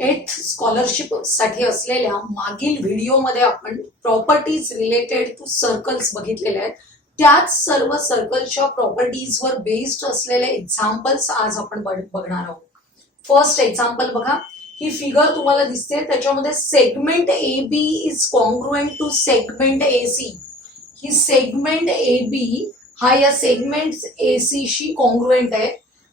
8th scholarship साठी असलेल्या मागील व्हिडिओमध्ये आपण प्रॉपर्टीज रिलेटेड टू सर्कल्स बघितलेले आहेत. त्याच सर्व सर्कलच्या प्रॉपर्टीजवर बेस्ड असलेले एक्झाम्पल्स आज आपण बघणार आहोत. फर्स्ट एक्झाम्पल बघा, ही फिगर तुम्हाला दिसते, त्याच्यामध्ये segment A B is congruent to segment A C. ही सेगमेंट ए बी हा या सेगमेंट ए सी शी कॉन्ग्रुएंट आहे.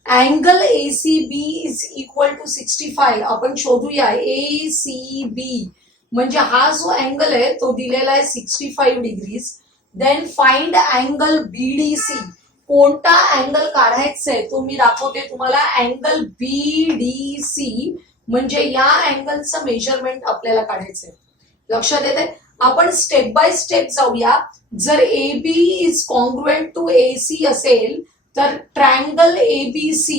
Angle ACB is equal to 65. आपण शोधूया ACB म्हणजे हा जो अँगल आहे तो दिलेला आहे 65 degrees. Then find angle BDC. कोणता अँगल काढायचा आहे तो मी दाखवते तुम्हाला. अँगल BDC म्हणजे या अँगलचं मेजरमेंट आपल्याला काढायचंय. लक्षात येते? आपण स्टेप बाय स्टेप जाऊया. जर AB is congruent to AC असेल तर triangle ABC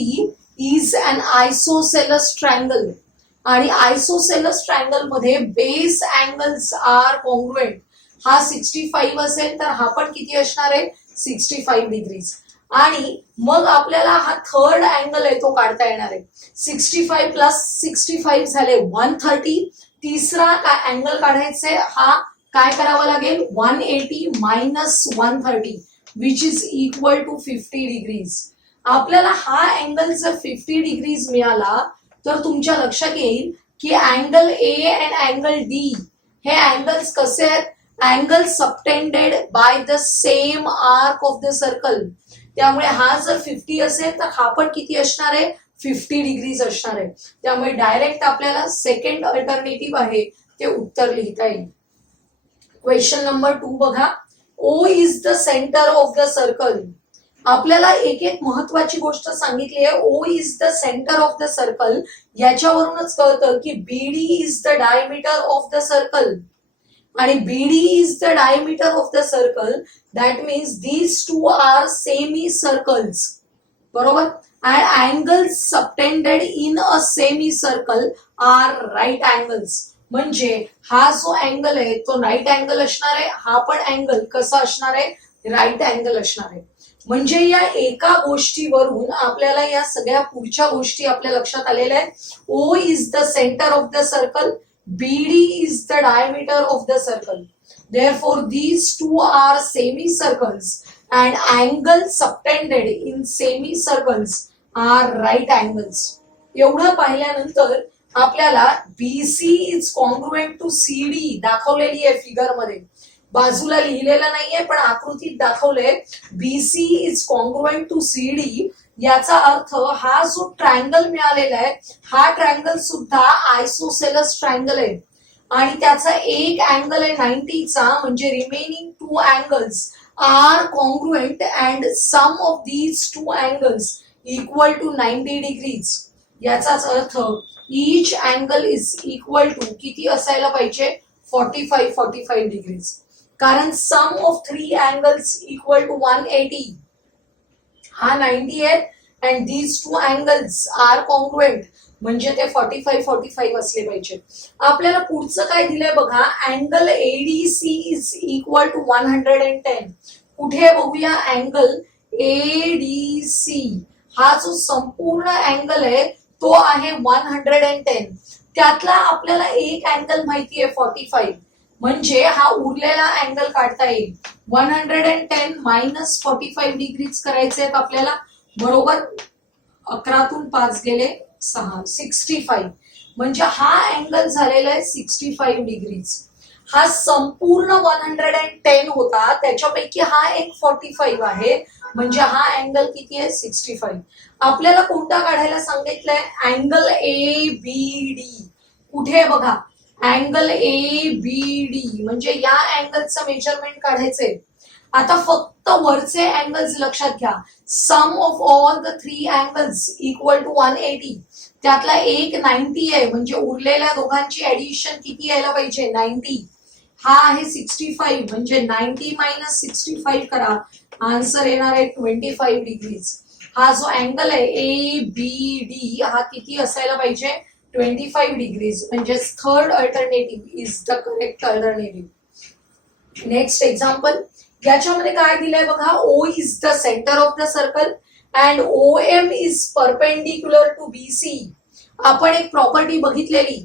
is an isosceles triangle, आणि आयसोसेलस ट्रायंगल मध्ये बेस अँगल्स आर कॉन्ग्रुएंट. हा 65 असेल तर हा पण किती असणार आहे? 65 डिग्रीज. आणि मग आपल्याला हा थर्ड अँगल आहे तो काढता येणार आहे. 65 प्लस 65 झाले 130. तिसरा अँगल काढायचे, हा काय करावा लागेल? 180 minus 130 which is equal to 50 degrees. आपल्याला हा अँगल जर 50 डिग्रीज मिळाला तर तुमच्या लक्षात येईल की angle A and angle D हे अँगल्स कसे आहेत? Angle subtended by the same arc of the circle. त्यामुळे हा जर 50 असेल तर हा पण किती असणार आहे? 50 डिग्रीज असणार आहे. त्यामुळे डायरेक्ट आपल्याला सेकंड अल्टरनेटिव्ह आहे ते उत्तर लिहिता येईल. क्वेश्चन नंबर 2 बघा. O is the center of the circle. आपल्याला एक एक महत्वाची गोष्ट सांगितली आहे. O is the center of the circle. याच्यावरूनच कळतं की BD is the diameter of the circle. आणि BD is the diameter of the circle. That means these two are semicircles. बरोबर? And angles subtended in a semicircle are right angles. म्हणजे हा जो angle आहे तो right angle असणार आहे. हा पण अँगल कसा असणार आहे? राईट अँगल असणार आहे. म्हणजे या एका गोष्टीवरून आपल्याला या सगळ्या पुढच्या गोष्टी आपल्या लक्षात आलेल्या आहेत. O is the centre of the circle, BD is the diameter of the circle. Therefore these two are semicircles and angles subtended in semicircles are right angles. एवढं पाहिल्यानंतर आपल्याला BC is congruent to CD दाखवलेली आहे figure मध्ये. बाजूला लिहिलेलं नाहीये पण आकृतीत दाखवलंय. BC is congruent to CD. याचा अर्थ हा जो ट्रायंगल मिळालेला आहे हा ट्रायंगल सुद्धा आयसोसेलस ट्रायंगल आहे. आणि त्याचा एक अँगल आहे 90 चा. म्हणजे remaining two angles are congruent and sum of these two angles equal to 90 degrees. याचाच अर्थ each angle is equal to किती असायला पाहिजे? 45 डिग्रीज. कारण सम ऑफ 3 angles equal to 180. हा 90 आहे and these two angles are congruent म्हणजे ते 45 असले पाहिजे. आपल्याला पुढचं काय दिलंय बघा. Angle ADC is equal to 110. कुठे बघूया? अँगल ADC हा जो संपूर्ण अँगल आहे तो आहे 110. त्यातला आपल्याला एक अँगल माहिती आहे 45. म्हणजे हा उरलेला अँगल काढता येईल. 110 मायनस 45 डिग्रीज करायचे आहेत आपल्याला. बरोबर? 11तून 5 गेले 6, 65. म्हणजे हा अँगल झालेला आहे 65 डिग्रीज. हा संपूर्ण 110 होता, त्याच्यापैकी हा एक 45 आहे. म्हणजे हा अँगल किती आहे? 65. आपल्याला कोणता काढायला सांगितलंय? Angle ABD. कुठे बघा? अँगल ABD म्हणजे या अँगलचं मेजरमेंट काढायचंय. आता फक्त वरचे अँगल्स लक्षात घ्या. Sum of all the 3 angles equal to 180. त्यातला एक 90 आहे म्हणजे उरलेल्या दोघांची ऍडिशन किती यायला पाहिजे? 90. हा आहे 65 म्हणजे 90 मायनस 65 करा. आन्सर येणार आहे 25 डिग्रीज. हा जो अँगल आहे ABD हा किती असायला पाहिजे? 25 डिग्रीज. म्हणजे third alternative is the correct alternative. Next example. याच्यामध्ये काय दिलंय बघा. O is the centre of the circle and OM is perpendicular to BC. आपण एक प्रॉपर्टी बघितलेली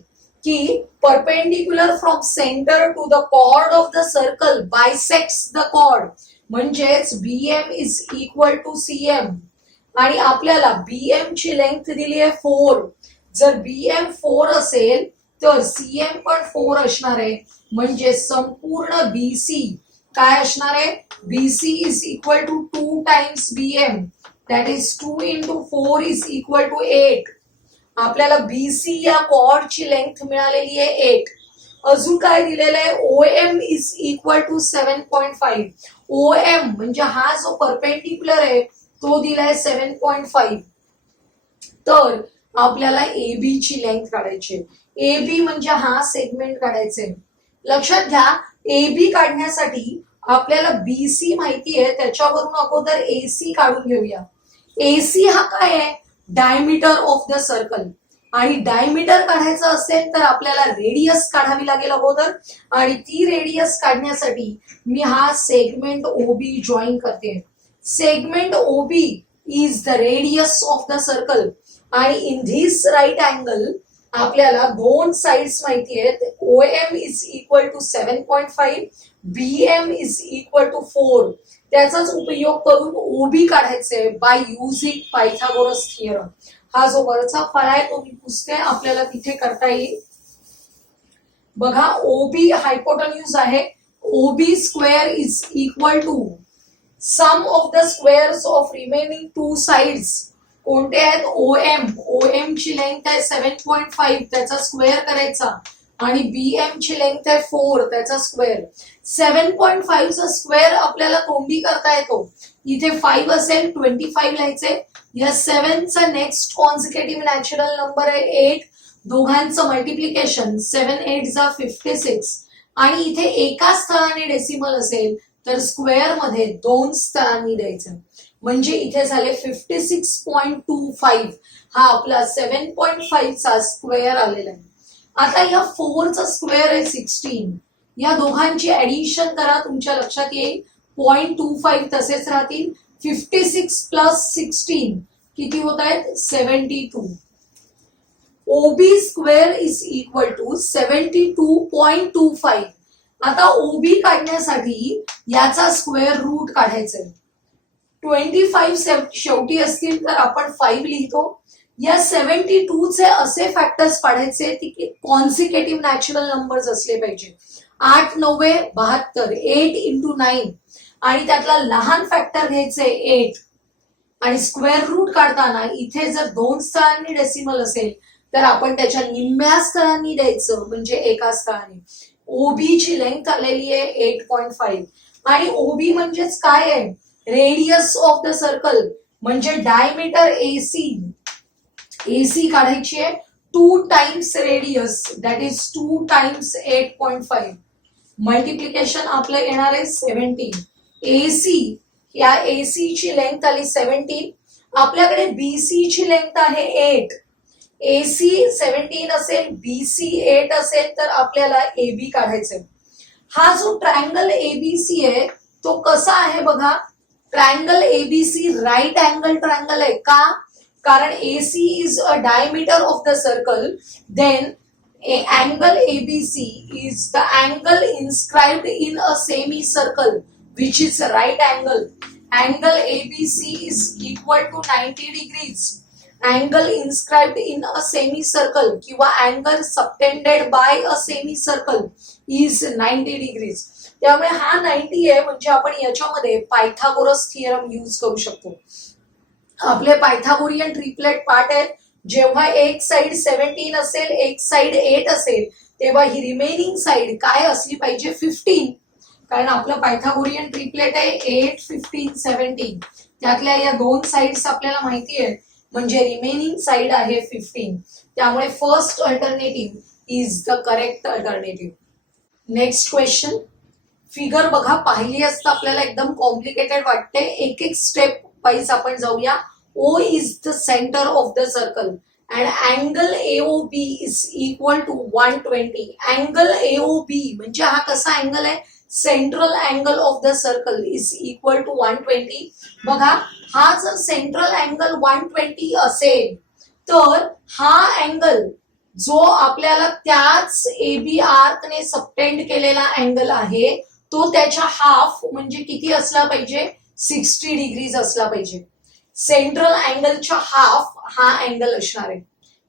की perpendicular from centre to the chord of the circle bisects the chord, म्हणजेच BM is equal to CM आणि आपल्याला BM ची length दिली आहे 4. जर बीएम 4 असेल तर सीएम पण 4 असणार आहे, म्हणजे संपूर्ण बीसी काय असणार आहे, BC is equal to 2 times BM, that is 2 into 4 is equal to 8. आपल्याला बीसी या कॉर्डची लेंथ मिळालेली आहे 8. अजून काय दिलेलं आहे, OM is equal to 7.5. OM म्हणजे हा जो परपेंडिक्युलर आहे तो दिलाय 7.5. तर आपल्याला एबी ची लेंथ काढायची. एबी म्हणजे हा सेगमेंट काढायचे. लक्षात घ्या, एबी काढण्यासाठी आपल्याला बीसी माहिती आहे, त्याच्यावरून अगोदर एसी काढून घेऊया. एसी हा काय आहे, डायमीटर ऑफ द सर्कल. आणि डायमीटर काढायचं असेल तर आपल्याला रेडियस काढावी लागेल अगोदर, आणि ती रेडियस काढण्यासाठी मी हा सेगमेंट ओबी जॉईन करते. Segment OB is the radius of the circle, आणि इन धिस राईट अँगल आपल्याला दोन साइड्स माहिती आहेत. OM is equal to 7.5, BM is equal to 4. त्याचाच उपयोग करून ओबी काढायचे बाय युजिंग पायथागोरस थिअरम. हा जो वरचा फळा आहे तो मी पुसते, आपल्याला तिथे करता येईल. बघा, ओबी हायपोटेन्यूज आहे. OB square is equal to sum of the squares of remaining 2 sides. कोणते आहेत, ओएम. ओएम ची लेंथ आहे 7.5, त्याचा स्क्वेअर करायचा, आणि बीएम ची लेंथ आहे 4, त्याचा स्क्वेअर. 7.5 चा स्क्वेअर आपल्याला तोंडी करता येतो. इथे 5 असेल 25 लिहायचे. या 7 चा नेक्स्ट कॉन्सिक्युटिव्ह नॅचरल नंबर आहे 8. दोघांचं मल्टिप्लिकेशन 7 8 जा 56, आणि इथे एका स्थळाने डेसिमल असेल तर स्क्वेअर मध्ये 2 स्थळांनी द्यायचं, म्हणजे इथे झाले 56.25. हा आपला 7.5 चा स्क्वेअर आलेला आहे. आता या 4 चा स्क्वेअर आहे 16. या दोघांची ऍडिशन करा, तुमच्या लक्षात येईल. 0.25 तसेच राहतील. 56 प्लस 16 किती होत आहेत, 72. ओबी स्क्वेअर इज इक्वल टू 72.25. आता ओबी काढण्यासाठी याचा स्क्वेअर रूट काढायचा आहे. 25 शेवटी असतील तर आपण 5 लिहितो. या 72 चे असे फॅक्टर्स काढायचे की कॉन्सिक्युटिव्ह नॅचरल नंबर्स असले पाहिजे. 8 9 72, 8 into 9, आणि त्यातला लहान फॅक्टर घ्यायचे 8. आणि स्क्वेअर रूट काढताना इथे जर 2 स्थळांनी डेसिमल असेल तर आपण त्याच्या निम्म्या स्थळांनी द्यायचं, म्हणजे एका स्थळाने. ओबी ची लेंथ आलेली आहे 8.5, आणि ओबी म्हणजेच काय आहे, रेडियस ऑफ द सर्कल, म्हणजे डायमीटर एसी. एसी काढायची आहे 2 times radius, that is 2 times 8.5. Multiplication आपलं येणार आहे 17. एसी, या एसी ची लेंथ आली 17. आपल्याकडे बीसी ची लेंथ आहे 8. एसी 17 असेल, बीसी 8 असेल, तर आपल्याला एबी काढायचंय. हा जो ट्रायंगल एबीसी आहे तो कसा आहे बघा. Triangle ABC right angle triangle आहे. का, कारण AC is a diameter of the circle, then angle ABC is the angle inscribed in a semicircle which is a right angle. Angle ABC is equal to 90 degrees. Angle inscribed in a semicircle किंवा angle subtended by a semicircle is 90 degrees. त्यामुळे हा 90 आहे, म्हणजे आपण याच्यामध्ये Pythagoras theorem use करू शकतो. आपले पायथागोरियन ट्रिपलेट पार्ट आहेत. जेव्हा एक साइड 17 असेल, एक साइड 8 असेल, तेव्हा ही रिमेनिंग साइड काय असली पाहिजे, 15. कारण आपलं पायथागोरियन ट्रिपलेट आहे 8 15 17. त्यातल्या या 2 साइड्स आपल्याला माहिती आहे, म्हणजे रिमेनिंग साइड आहे 15. त्यामुळे first alternative is the correct alternative. Next question. Figure बघा, पाहिली असता आपल्याला एकदम कॉम्प्लिकेटेड वाटते. एक एक स्टेप वाईज आपण जाऊया. O is the center of the circle and angle AOB is equal to 120. Angle AOB म्हणजे हा कसा अँगल आहे, central angle of the circle is equal to 120. बघा, हा जर सेंट्रल अँगल 120 असेल तर हा अँगल जो आपल्याला त्याच एबी आर्कने सबटेंड केलेला अँगल आहे तो त्याच्या हाफ म्हणजे किती असला पाहिजे, 60 डिग्रीज असला पाहिजे. सेंट्रल अँगलच्या हाफ हा अँगल असणार आहे.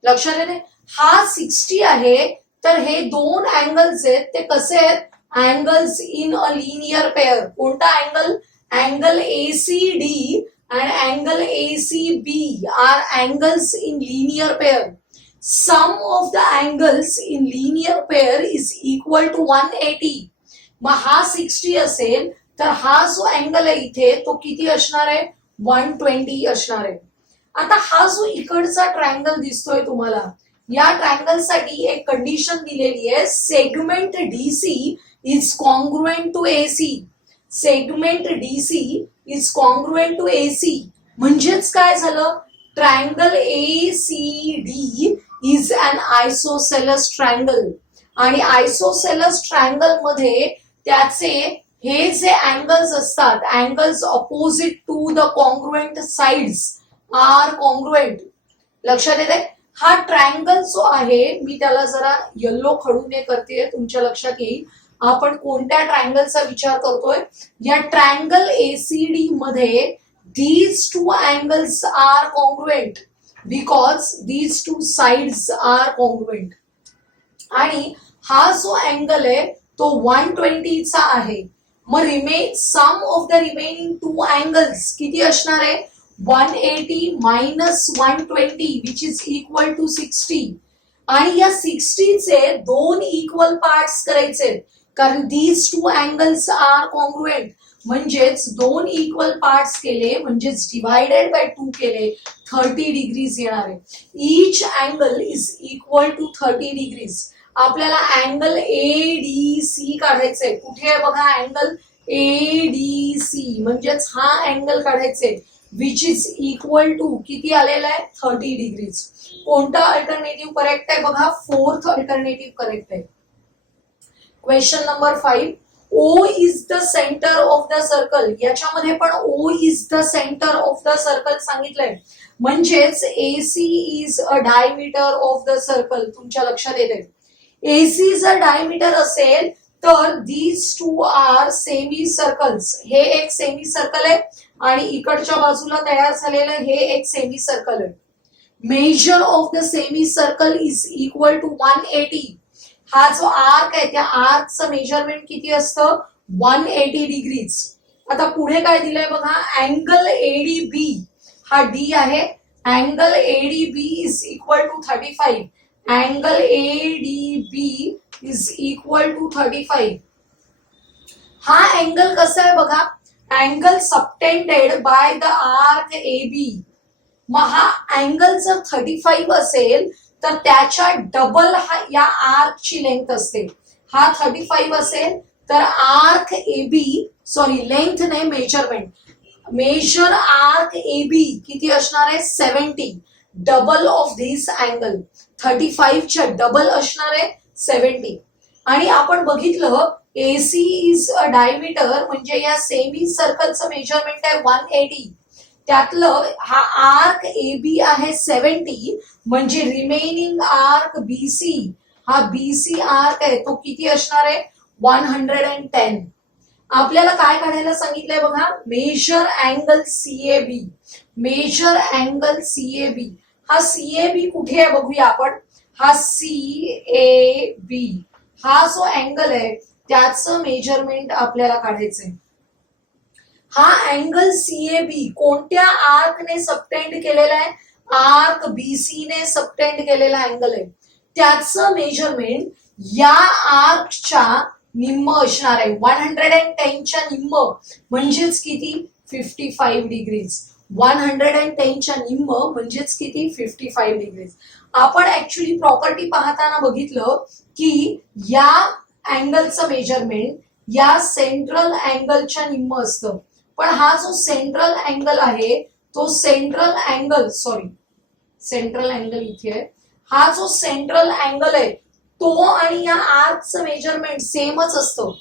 लक्षात येते, हा 60 आहे. तर हे दोन अँगल्स आहेत ते कसे आहेत, angles in a linear pair. कोणता angle, angle ACD and angle ACB are angles in linear pair. Sum of the angles in linear pair is equal to 180. मग हा 60 असेल तर हा जो अँगल आहे इथे तो किती असणार आहे, 120 असणार आहे. आता हा जो इकडचा ट्रायंगल दिसतोय तुम्हाला, या ट्रायंगल साठी एक कंडिशन दिलेली आहे, segment DC is congruent to AC. Segment DC is congruent to AC म्हणजेच काय झालं, triangle ACD is an isosceles triangle. आणि आयसोसेलस ट्रायंगल मध्ये त्याचे हे जे अँगल्स असतात, angles opposite to the congruent sides are congruent. लक्षात येते, हा ट्रायंगल जो आहे मी त्याला जरा येलो खडूने करते, तुमच्या लक्षात येईल आपण कोणत्या ट्रायंगलचा विचार करतोय. या ट्रायंगल एसीडी मध्ये these two angles are congruent because these two sides are congruent. आणि हा जो अँगल आहे तो 120 चा आहे. मग sum of the remaining two angles किती असणार आहे, 180 minus 120 which is equal to 60. आणि या 60 चे दोन इक्वल पार्ट्स करायचे कारण these two angles are congruent. म्हणजेच दोन इक्वल पार्ट्स केले म्हणजेच डिवायडेड बाय 2 केले 30 डिग्रीज येणार आहे. Each angle is equal to 30 degrees. आपल्याला अँगल एडीसी काढायचंय. कुठे आहे बघा, अँगल एडीसी म्हणजेच हा अँगल काढायचंय विच इज इक्वल टू किती आलेला आहे, 30 डिग्रीज. कोणता अल्टरनेटिव्ह करेक्ट आहे बघा, फोर्थ अल्टरनेटिव्ह करेक्ट आहे. Question number 5, O is the center of the circle. याच्यामध्ये पण O is the center of the circle सांगितलंय. म्हणजेच AC is a diameter of the circle. तुमच्या लक्षात येते, AC जर डायमीटर असेल तर these two are semi circles. हे एक सेमी सर्कल आहे आणि इकडच्या बाजूला तयार झालेलं हे एक सेमी सर्कल आहे. Measure of the semi circle is equal to 180. हा जो आर्क आहे त्या आर्कचं मेजरमेंट किती असतं, 180 डिग्रीज. आता पुढे काय दिलंय बघा, अँगल एडीबी, हा डी आहे, angle ADB is equal to 35. Angle ADB is equal to 35. हा अँगल कसा आहे बघा, angle subtended by the arc AB. मग हा अँगल जर 35 असेल तर त्याच्या डबल या आर्कची लेंथ असते. हा 35 असेल तर आर्क एबी, सॉरी लेंथ नाही मेजरमेंट, मेजर आर्क एबी किती असणार आहे, 70. डबल ऑफ धिस अँगल 35 च्या डबल असणार आहे 70. आणि आपण बघितलं एसी इज अ डायमीटर म्हणजे या सेमी सर्कलचं मेजरमेंट आहे 180. त्यातलं हा आर्क एबी आहे 70 म्हणजे रिमेनिंग आर्क बीसी, हा बीसी आर्क आहे तो किती असणार आहे, 110. आपल्याला काय काढायला सांगितलंय बघा, major angle CAB. Major angle CAB, हा सीएबी कुठे आहे बघूया आपण. हा सीएबी हा जो अँगल आहे त्याचं मेजरमेंट आपल्याला काढायचंय. हा अँगल सीएबी कोणत्या आर्कने सबटेंड केलेला आहे, आर्क बीसी ने सबटेंड केलेला अँगल आहे. त्याचं मेजरमेंट या आर्कच्या निम्म असणार आहे. 110 च्या निम्म म्हणजेच किती, 55 डिग्रीज. 110 च्या निम्म म्हणजेच किती, 55 डिग्रीज. आपण ऍक्च्युली प्रॉपर्टी पाहताना बघितलं की या अँगलचं मेजरमेंट या सेंट्रल अँगलच्या निम्म असतं. पण हा जो सेंट्रल अँगल आहे तो सेंट्रल अँगल इथे आहे. हा जो सेंट्रल अँगल आहे तो आणि या आर्कचं मेजरमेंट सेमच असतं.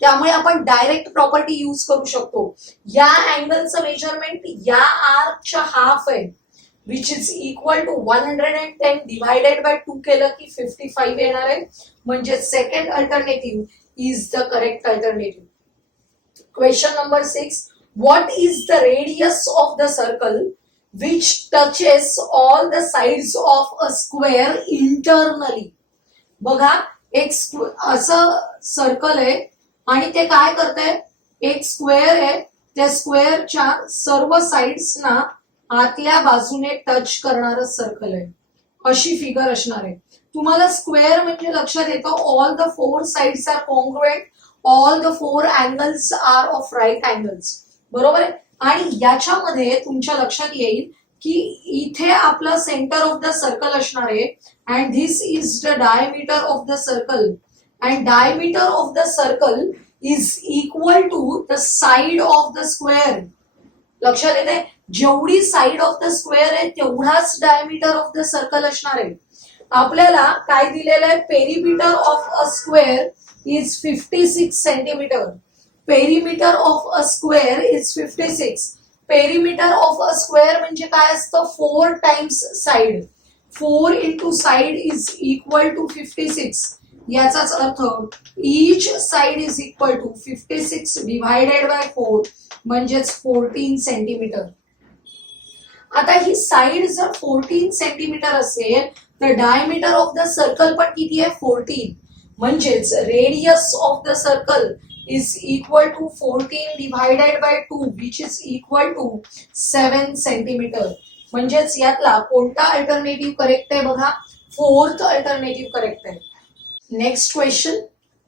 त्यामुळे आपण डायरेक्ट प्रॉपर्टी यूज करू शकतो. या अँगलचं मेजरमेंट या आर्कच्या हाफ आहे which is equal to 110 divided by 2 केलं की 55 येणार आहे. म्हणजे second alternative is the correct alternative. Question number 6. What is the radius of the circle which touches all the sides of a square internally? बघा, एक असं circle आहे आणि ते काय करतंय, एक स्क्वेअर आहे, त्या स्क्वेअरच्या सर्व साइड्सना आतल्या बाजूने टच करणारं सर्कल आहे. अशी फिगर असणार आहे. तुम्हाला स्क्वेअर म्हणजे लक्षात येतं all the 4 sides are congruent, all the 4 angles are of right angles, बरोबर आहे. आणि याच्यामध्ये तुमच्या लक्षात येईल की इथे आपलं सेंटर ऑफ द सर्कल असणार आहे and this is the diameter of the circle and diameter of the circle is equal to the side of the square. लक्षात येते, जेवढी साइड ऑफ द स्क्वेअर आहे तेवढाच डायमीटर ऑफ द सर्कल असणार आहे. आपल्याला काय दिलेलं आहे, perimeter of a square is 56 centimetre. Perimeter of a square is 56. Perimeter of a square म्हणजे काय असतं, 4 times side. 4 into side is equal to 56. याचाच अर्थ each side is equal to 56 divided by 4 म्हणजेच 14 सेंटीमीटर. आता ही साइड जर 14 centimetre असेल तर डायमीटर ऑफ द सर्कल पण किती आहे, 14. म्हणजेच radius of the circle is equal to 14 divided by 2 which is equal to 7 centimetre. म्हणजेच यातला कोणता अल्टरनेटिव्ह करेक्ट आहे बघा, फोर्थ अल्टरनेटिव्ह करेक्ट आहे. Next question.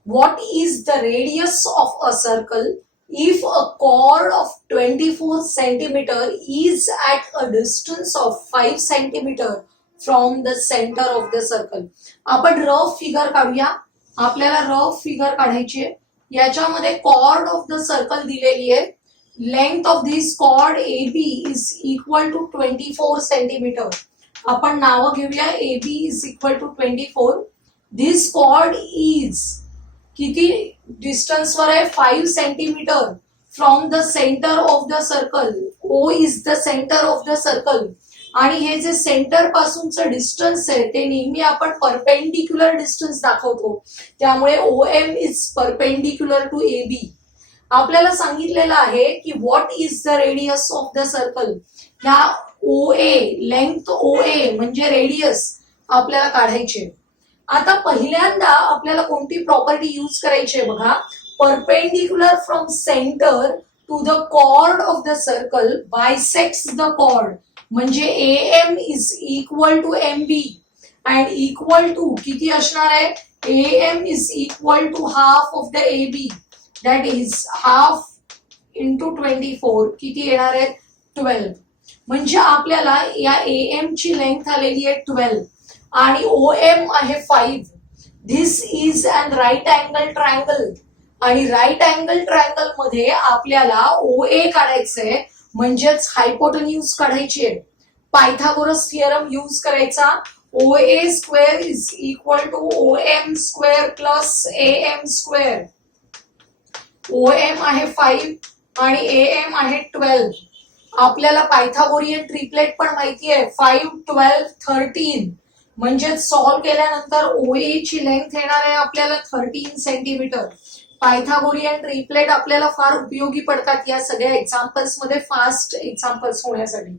What is the radius of a circle if a chord of 24 centimeter is at a distance of 5 centimeter from the center of the circle? आपण rough figure काढूया. आपल्याला rough figure काढायची आहे. याच्यामध्ये cord of the circle दिलेली आहे. Length of this chord AB is equal to 24 centimetre. आपण नाव घेऊया. AB is equal to 24. This chord is किती डिस्टन्स वर आहे, 5 centimetre from the centre of the circle. O is the centre of the circle. आणि हे जे centre पासूनचं distance आहे ते नेहमी आपण परपेंडिक्युलर डिस्टन्स दाखवतो. त्यामुळे OM is perpendicular to AB. आपल्याला सांगितलेलं आहे की what is the radius of the circle. ह्या OA, लेंथ OA म्हणजे रेडियस आपल्याला काढायचे. आता पहिल्यांदा आपल्याला कोणती प्रॉपर्टी यूज करायची आहे बघा, perpendicular from centre to the chord of the circle bisects the chord. म्हणजे AM is equal to MB and equal to किती असणार आहे, AM is equal to half of the AB, that is half into 24 किती येणार आहे, 12. म्हणजे आपल्याला या AM ची लेंथ आलेली आहे 12 आणि OM आहे 5. This is an right angle triangle आणि राईट अँगल ट्रायंगल मध्ये आपल्याला OA काढायचंय म्हणजेच हायपोटेन्यूज काढायची आहे. पायथागोरस थिअरम यूज करायचा. OA square is equal to OM square plus AM square. OM आहे 5 आणि AM आहे 12. आपल्याला पायथागोरियन ट्रिपलेट पण माहिती आहे, 5, 12, 13. म्हणजे सॉल्व्ह केल्यानंतर OA ची लेंथ येणार आहे आपल्याला 13 सेंटीमीटर. पायथागोरियन ट्रिपलेट आपल्याला फार उपयोगी पडतात या सगळ्या एक्झाम्पल्स मध्ये, फास्ट एक्झाम्पल्स होण्यासाठी.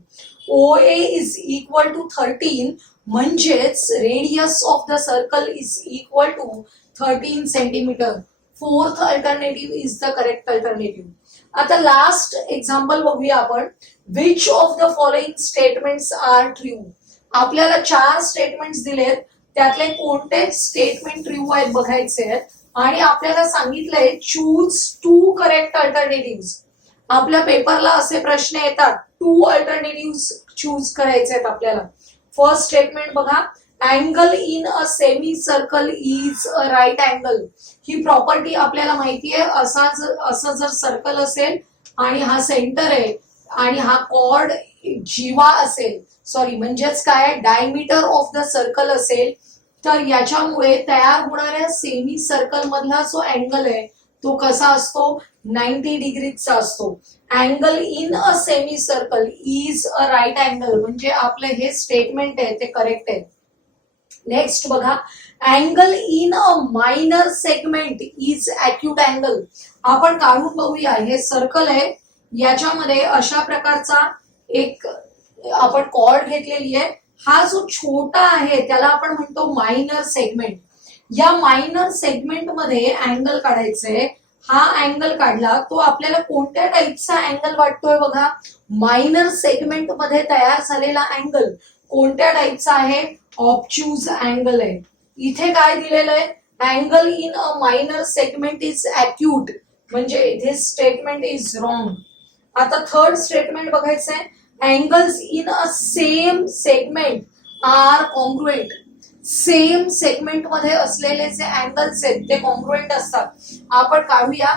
OA इज इक्वल टू 13 म्हणजेच radius of the circle is equal to 13 centimetre. Fourth alternative is the correct alternative. आता लास्ट एक्झाम्पल बघूया आपण. Which of the following statements are true. आपल्याला 4 स्टेटमेंट्स दिलेत, त्यातले कोणते स्टेटमेंट ट्रू आहेत बघायचे आहेत आणि आपल्याला सांगितलंय चूज 2 करेक्ट अल्टरनेटिव्ह. आपल्या पेपरला असे प्रश्न येतात, 2 अल्टरनेटिव्ह चूज करायचे आहेत आपल्याला. फर्स्ट स्टेटमेंट बघा, angle in a semi circle is a right angle. ही प्रॉपर्टी आपल्याला माहिती आहे. असं जर सर्कल असेल आणि हा सेंटर आहे आणि हा कॉर्ड जीवा असेल, सॉरी म्हणजेच काय, डायमीटर ऑफ द सर्कल असेल, तर याच्यामुळे तयार होणाऱ्या सेमी सर्कल मधला जो अँगल आहे तो कसा असतो, 90 डिग्रीचा असतो. Angle in a semi circle is a right angle, म्हणजे आपलं हे स्टेटमेंट आहे ते करेक्ट आहे. नेक्स्ट बघा, angle in a minor segment is acute angle. आपण काढून बघूया, हे सर्कल आहे, याच्यामध्ये अशा प्रकारचा एक आपण कॉर्ड घेतलेली आहे. हा जो छोटा आहे त्याला आपण म्हणतो मायनर सेगमेंट. या मायनर सेगमेंट मध्ये अँगल काढायचंय. हा अँगल काढला तो आपल्याला कोणत्या टाईपचा अँगल वाटतोय बघा. मायनर सेगमेंट मध्ये तयार झालेला अँगल कोणत्या टाईपचा आहे, ऑब्च्यूज अँगल आहे. इथे काय दिलेलं आहे, angle in a minor segment is acute, म्हणजे धिस स्टेटमेंट इज रॉंग. आता थर्ड स्टेटमेंट बघायचंय, angles in a same segment are congruent. Same segment मध्ये असलेले जे अँगल्स आहेत ते कॉन्ग्रुएंट असतात. आपण काढूया,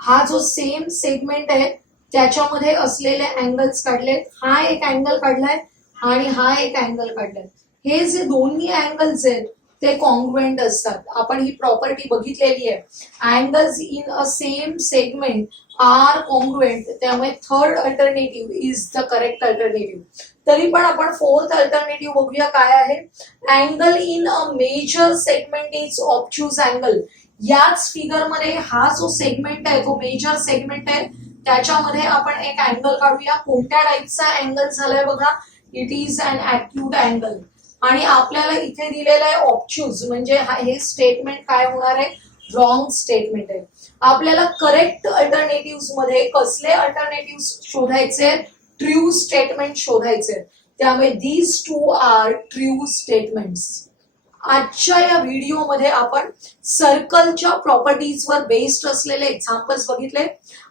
हा जो सेम सेगमेंट आहे त्याच्यामध्ये असलेले अँगल्स काढलेत. हा एक अँगल काढलाय आणि हा एक अँगल काढलाय. हे जे दोन्ही अँगल्स आहेत ते कॉन्ग्रुएंट असतात. आपण ही प्रॉपर्टी बघितलेली आहे. Angles in a same segment are congruent, त्यामुळे third alternative is the correct alternative. तरी पण आपण फोर्थ अल्टरनेटिव्ह बघूया काय आहे. Angle in a major segment is obtuse angle. याच फिगर मध्ये हा जो सेगमेंट आहे तो मेजर सेगमेंट आहे, त्याच्यामध्ये आपण एक अँगल काढूया. कोणत्या टाईपचा अँगल झालाय बघा, it is an acute angle. आणि आपल्याला इथे दिलेलं आहे ऑब्च्यूज, म्हणजे हे स्टेटमेंट काय होणार आहे, रॉंग स्टेटमेंट आहे. आपल्याला करेक्ट अल्टरनेटिव्ह मध्ये कसले अल्टरनेटिव्ह शोधायचे, ट्रू स्टेटमेंट शोधायचे. त्यामुळे these two are true statements. आजच्या या व्हिडिओमध्ये आपण सर्कलच्या प्रॉपर्टीजवर बेस्ड असलेले एक्झाम्पल्स बघितले.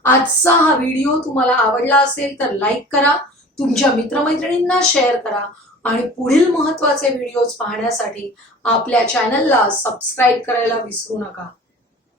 आजचा हा व्हिडिओ तुम्हाला आवडला असेल तर लाईक करा, तुमच्या मित्रमैत्रिणींना शेअर करा आणि पुढील महत्त्वाचे व्हिडिओज पाहण्यासाठी आपल्या चॅनलला सबस्क्राईब करायला विसरू नका.